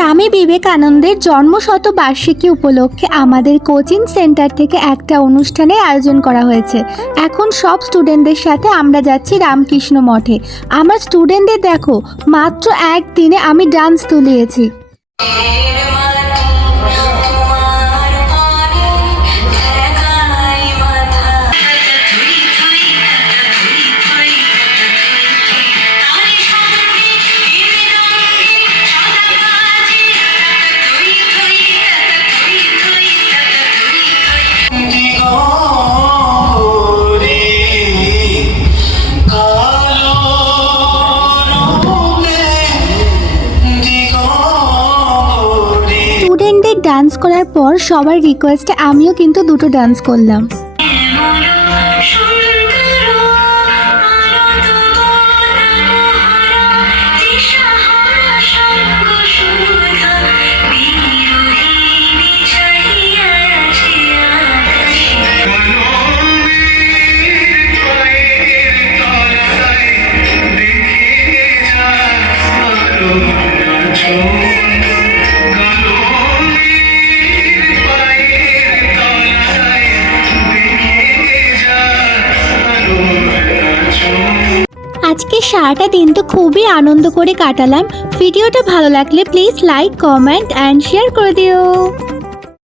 স্বামী বিবেকানন্দের জন্মশতবার্ষিকী উপলক্ষে আমাদের কোচিং সেন্টার থেকে একটা অনুষ্ঠানের আয়োজন করা হয়েছে। এখন সব স্টুডেন্টদের সাথে আমরা যাচ্ছি রামকৃষ্ণ মঠে। আমার স্টুডেন্টদের দেখো, মাত্র একদিনে আমি ডান্স তুলিয়েছি। স্টুডেন্টদের ডান্স করার পর সবার রিকোয়েস্টে আমিও কিন্তু দুটো ডান্স করলাম। আজকে সারাটা দিন তো খুবই আনন্দ করে কাটালাম। ভিডিওটা ভালো লাগলে please like, comment and share করে দিও।